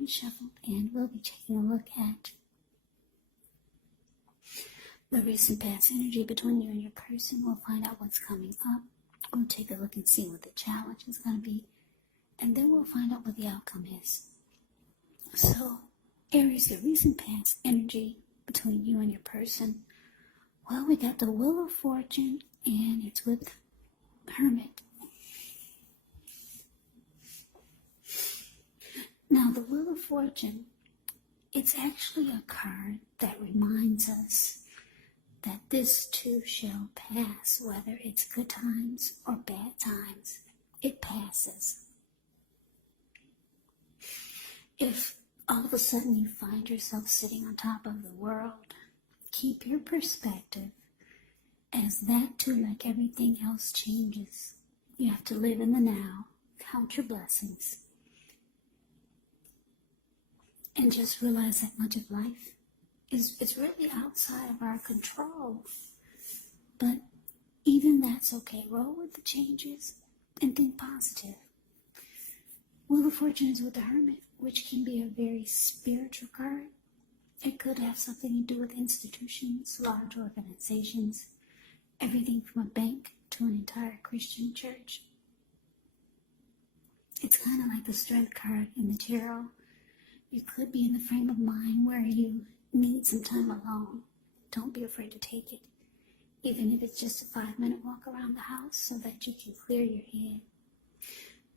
already shuffled, and we'll be taking a look at the recent past energy between you and your person. We'll find out what's coming up. We'll take a look and see what the challenge is going to be. And then we'll find out what the outcome is. So, Aries, the recent past energy between you and your person. Well, we got the Wheel of Fortune, and it's with Hermit. Now, the Wheel of Fortune, it's actually a card that reminds us that this too shall pass, whether it's good times or bad times. It passes. If all of a sudden you find yourself sitting on top of the world, keep your perspective, as that too, like everything else, changes. You have to live in the now, count your blessings, and just realize that much of life is really outside of our control. But even that's okay. Roll with the changes and think positive. Wheel of Fortune is with the Hermit, which can be a very spiritual card. It could have something to do with institutions, large organizations, everything from a bank to an entire Christian church. It's kind of like the Strength card in the tarot. You could be in the frame of mind where you need some time alone. Don't be afraid to take it, even if it's just a 5-minute walk around the house so that you can clear your head.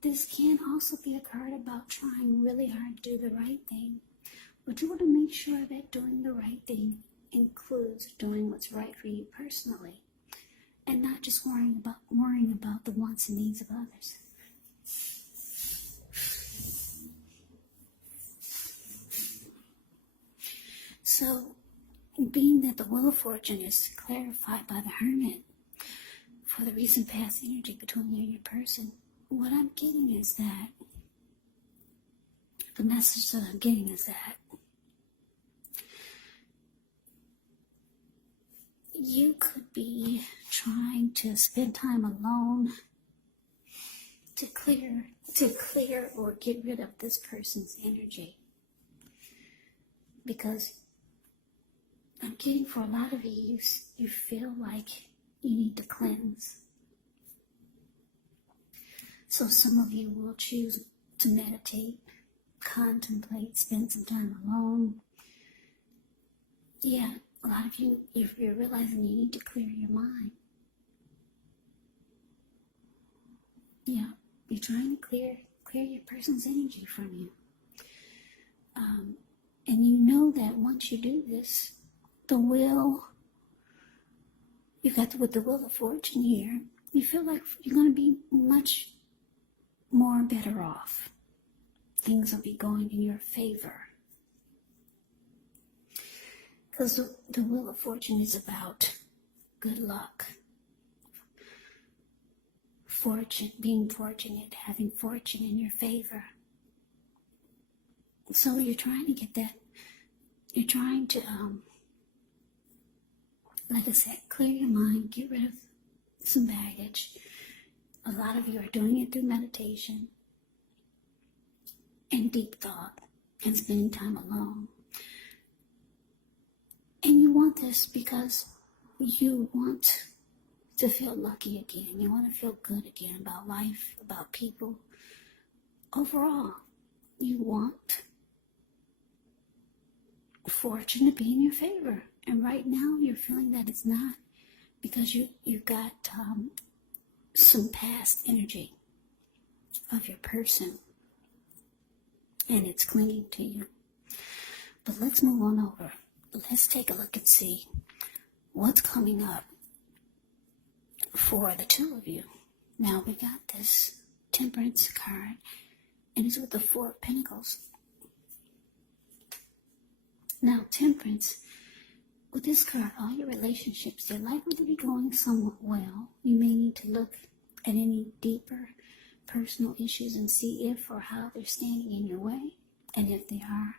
This can also be a card about trying really hard to do the right thing, but you want to make sure that doing the right thing includes doing what's right for you personally, and not just worrying about the wants and needs of others. So, being that the Wheel of Fortune is clarified by the Hermit for the recent past energy between you and your person, what I'm getting is that, the message that I'm getting is that you could be trying to spend time alone to clear or get rid of this person's energy. Because I'm getting for a lot of you, you feel like you need to cleanse. So some of you will choose to meditate, contemplate, spend some time alone. Yeah, a lot of you, if you're realizing you need to clear your mind. Yeah, you're trying to clear your person's energy from you. And you know that once you do this, you've got with the Wheel of Fortune here, you feel like you're going to be much more better off. Things will be going in your favor. Because the Wheel of Fortune is about good luck, fortune, being fortunate, having fortune in your favor. So you're trying to get that, you're trying to, like I said, clear your mind, get rid of some baggage. A lot of you are doing it through meditation and deep thought and spending time alone. And you want this because you want to feel lucky again. You want to feel good again about life, about people. Overall, you want fortune to be in your favor. And right now, you're feeling that it's not because you've got some past energy of your person, and it's clinging to you. But let's move on over. Let's take a look and see what's coming up for the two of you. Now we got this Temperance card, and it's with the 4 of Pentacles. Now Temperance, with this card, all your relationships, they're likely to be going somewhat well. You may need to look at any deeper personal issues and see if or how they're standing in your way, and if they are,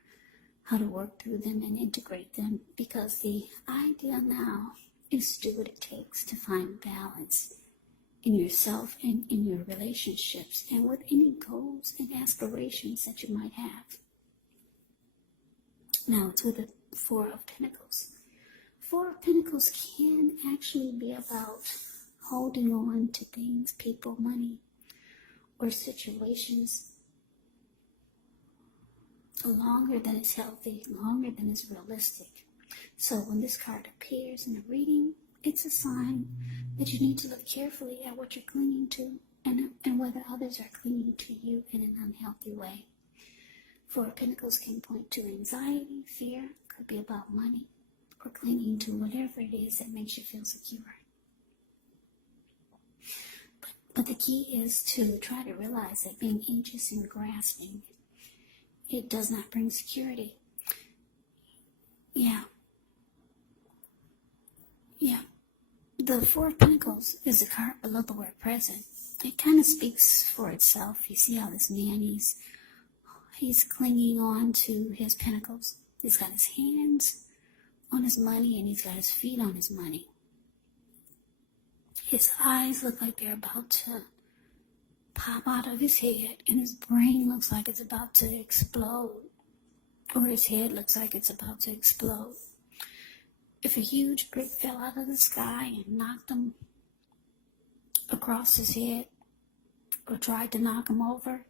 how to work through them and integrate them, because the idea now is to do what it takes to find balance in yourself and in your relationships and with any goals and aspirations that you might have. Now it's with the Four of Pentacles. Four of Pentacles can actually be about holding on to things, people, money, or situations longer than is healthy, longer than is realistic. So when this card appears in a reading, it's a sign that you need to look carefully at what you're clinging to and whether others are clinging to you in an unhealthy way. Four of Pentacles can point to anxiety, fear, could be about money, or clinging to whatever it is that makes you feel secure. But the key is to try to realize that being anxious and grasping, it does not bring security. Yeah. The Four of Pentacles is a card below the word present. It kind of speaks for itself. You see how this man, he's clinging on to his pentacles. He's got his hands on his money and he's got his feet on his money. His eyes look like they're about to pop out of his head, and his brain looks like it's about to explode, or his head looks like it's about to explode. If a huge brick fell out of the sky and knocked him across his head, or tried to knock him over,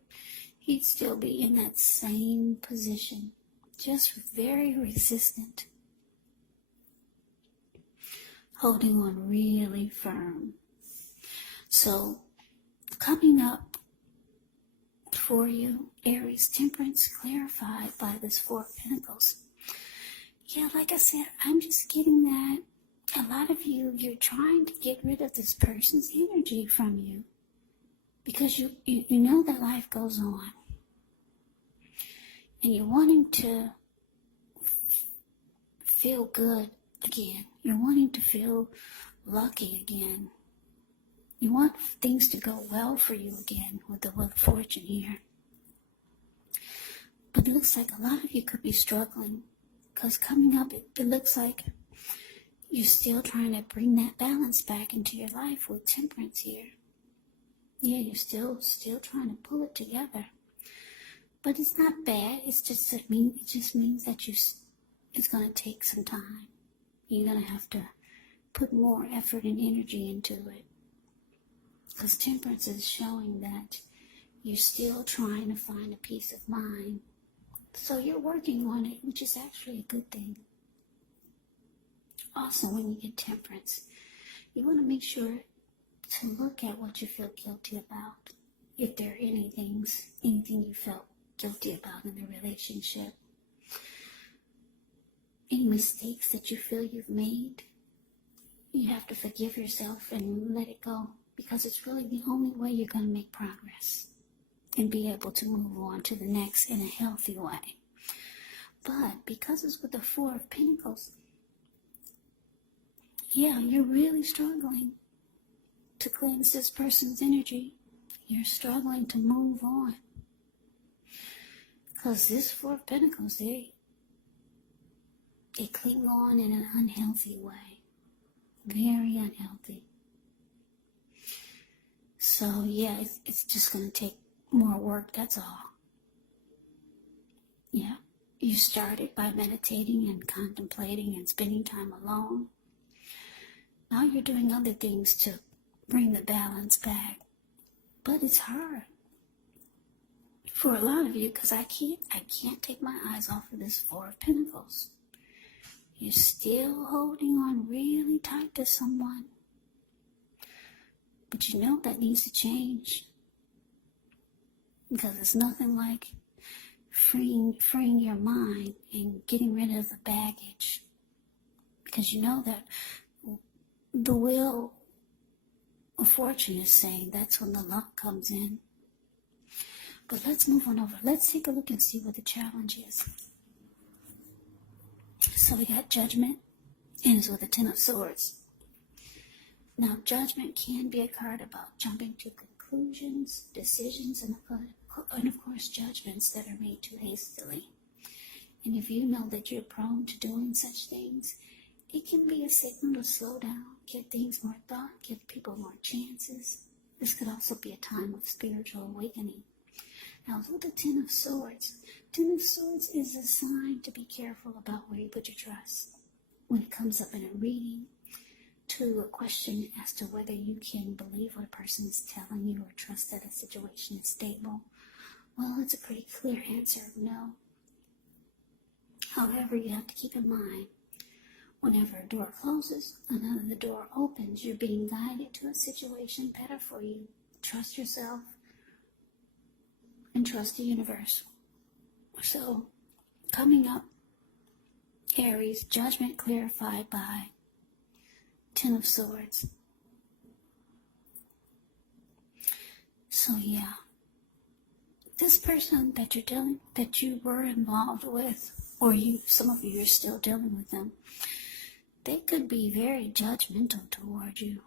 he'd still be in that same position, just very resistant, holding on really firm. So, coming up for you, Aries, Temperance, clarified by this Four of Pentacles. Yeah, like I said, I'm just getting that a lot of you're trying to get rid of this person's energy from you because you know that life goes on. And you're wanting to feel good again. You're wanting to feel lucky again. You want things to go well for you again with the Wheel of Fortune here. But it looks like a lot of you could be struggling because coming up, it looks like you're still trying to bring that balance back into your life with Temperance here. Yeah, you're still trying to pull it together. But it's not bad. It just means that it's going to take some time. You're going to have to put more effort and energy into it. Because Temperance is showing that you're still trying to find a peace of mind. So you're working on it, which is actually a good thing. Also, when you get Temperance, you want to make sure to look at what you feel guilty about. If there are anything you felt guilty about in the relationship. Any mistakes that you feel you've made, you have to forgive yourself and let it go. Because it's really the only way you're going to make progress and be able to move on to the next in a healthy way. But because it's with the Four of Pentacles, yeah, you're really struggling to cleanse this person's energy. You're struggling to move on. Because this Four of Pentacles, they cling on in an unhealthy way. Very unhealthy. So, yeah, it's just going to take more work, that's all. Yeah, you started by meditating and contemplating and spending time alone. Now you're doing other things to bring the balance back. But it's hard for a lot of you because I can't take my eyes off of this Four of Pentacles. You're still holding on really tight to someone. But you know that needs to change. Because it's nothing like freeing your mind and getting rid of the baggage. Because you know that the Wheel of Fortune is saying that's when the luck comes in. But let's move on over. Let's take a look and see what the challenge is. So we got Judgment, and it's with the Ten of Swords. Now, Judgment can be a card about jumping to conclusions, decisions, and of course, judgments that are made too hastily. And if you know that you're prone to doing such things, it can be a signal to slow down, give things more thought, give people more chances. This could also be a time of spiritual awakening. Now, with the Ten of Swords, Ten of Swords is a sign to be careful about where you put your trust. When it comes up in a reading, to a question as to whether you can believe what a person is telling you or trust that a situation is stable, well, it's a pretty clear answer of no. However, you have to keep in mind, whenever a door closes, another door opens. You're being guided to a situation better for you. Trust yourself and trust the universe. So, coming up, Aries, judgment clarified by Ten of Swords. So yeah, this person that you were involved with, or some of you are still dealing with them, they could be very judgmental toward you.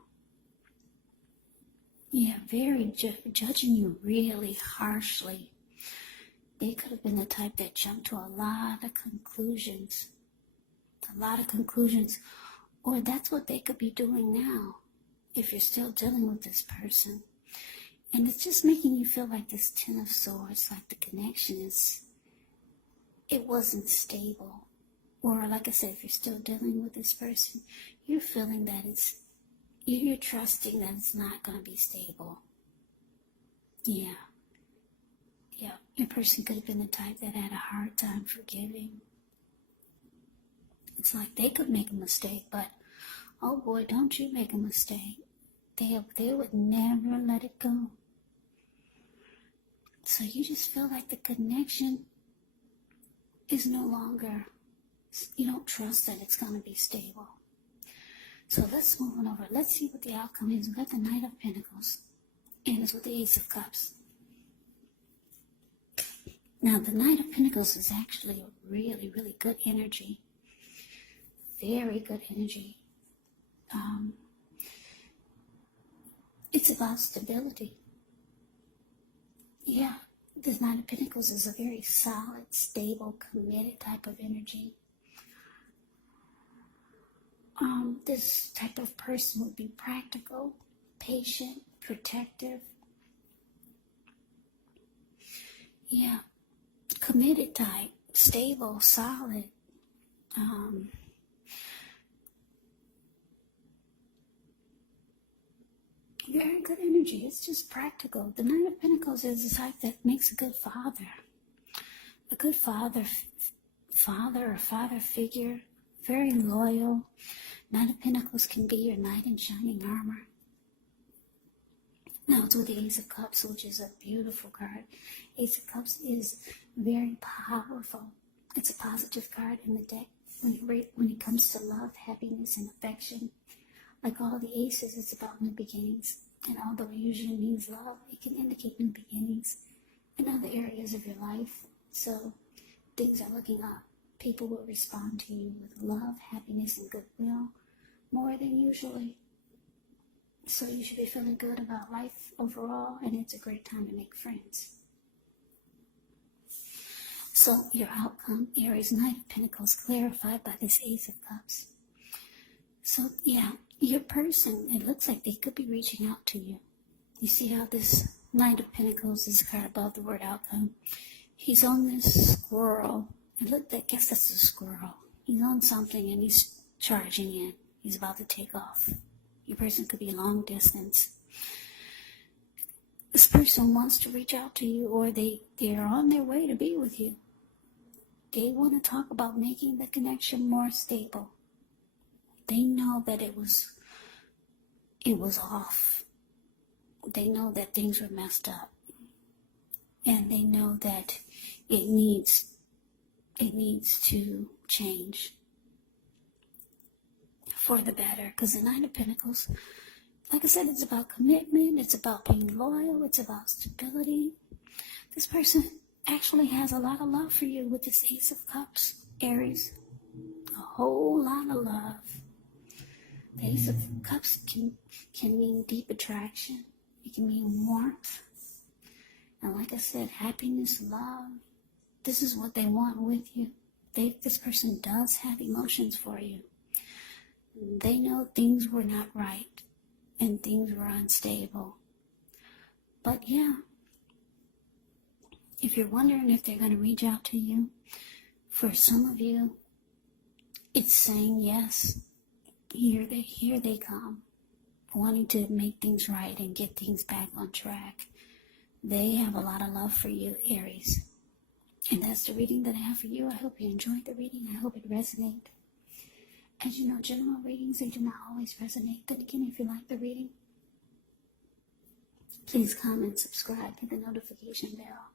Yeah, very judging you really harshly. They could have been the type that jumped to a lot of conclusions. Or that's what they could be doing now, if you're still dealing with this person. And it's just making you feel like this Ten of Swords, like the connection it wasn't stable. Or like I said, if you're still dealing with this person, you're feeling that you're trusting that it's not going to be stable. Yeah. Your person could have been the type that had a hard time forgiving. It's like they could make a mistake, but oh boy, don't you make a mistake. They would never let it go. So you just feel like the connection is no longer, you don't trust that it's going to be stable. So let's move on over. Let's see what the outcome is. We've got the Knight of Pentacles, and it's with the Ace of Cups. Now, the Knight of Pentacles is actually a really, really good energy. Very good energy. It's about stability. Yeah, the Knight of Pentacles is a very solid, stable, committed type of energy. This type of person would be practical, patient, protective. Yeah, committed type, stable, solid. Very good energy. It's just practical. The Knight of Pentacles is the type that makes a good father. A good father or father figure. Very loyal. Knight of Pentacles can be your knight in shining armor. Now it's with the Ace of Cups, which is a beautiful card. Ace of Cups is very powerful. It's a positive card in the deck when it comes to love, happiness, and affection. Like all the aces, it's about new beginnings. And although it usually means love, it can indicate new beginnings in other areas of your life. So things are looking up. People will respond to you with love, happiness, and goodwill more than usually. So you should be feeling good about life overall, and it's a great time to make friends. So your outcome, Aries, Knight of Pentacles, clarified by this Ace of Cups. So yeah, your person, it looks like they could be reaching out to you. You see how this Knight of Pentacles is a card above the word outcome. He's on this squirrel. I guess that's a squirrel. He's on something and he's charging in. He's about to take off. Your person could be long distance. This person wants to reach out to you, or they're on their way to be with you. They want to talk about making the connection more stable. They know that it was off. They know that things were messed up. And they know that it needs to change for the better. Because the Knight of Pentacles, like I said, it's about commitment. It's about being loyal. It's about stability. This person actually has a lot of love for you with this Ace of Cups, Aries. A whole lot of love. The Ace of Cups can mean deep attraction. It can mean warmth. And like I said, happiness, love. This is what they want with you. This person does have emotions for you. They know things were not right and things were unstable. But yeah, If you're wondering if they're going to reach out to you, for some of you, it's saying yes. Here they come, wanting to make things right and get things back on track. They have a lot of love for you, Aries. And that's the reading that I have for you. I hope you enjoyed the reading. I hope it resonated. As you know, general readings, they do not always resonate. Then again, if you like the reading, please comment, subscribe, hit the notification bell.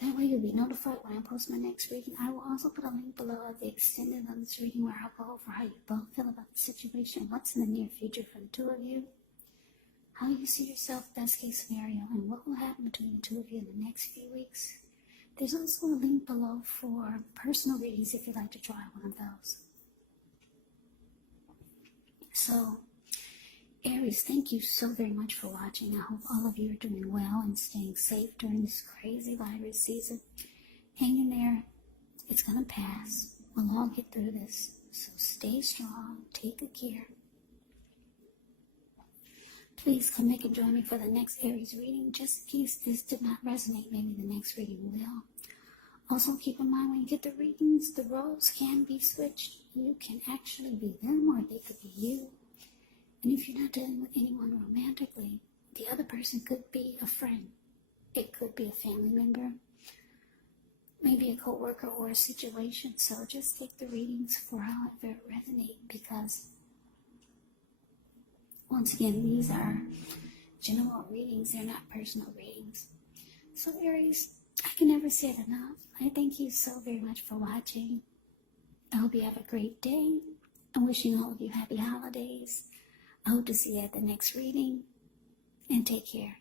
That way you'll be notified when I post my next reading. I will also put a link below of the extended on this reading where I'll go over how you both feel about the situation, what's in the near future for the two of you, how you see yourself, best case scenario, and what will happen between the two of you in the next few weeks. There's also a link below for personal readings if you'd like to try one of those. So, Aries, thank you so very much for watching. I hope all of you are doing well and staying safe during this crazy virus season. Hang in there. It's going to pass. We'll all get through this. So stay strong. Take good care. Please come back and join me for the next Aries reading. Just in case this did not resonate, maybe the next reading will. Also, keep in mind when you get the readings, the roles can be switched. You can actually be them or they could be you. And if you're not dealing with anyone romantically, the other person could be a friend. It could be a family member, maybe a co-worker or a situation. So just take the readings for however it resonates, because once again, these are general readings. They're not personal readings. So Aries, I can never say it enough. I thank you so very much for watching. I hope you have a great day. I'm wishing all of you happy holidays. I hope to see you at the next reading, and take care.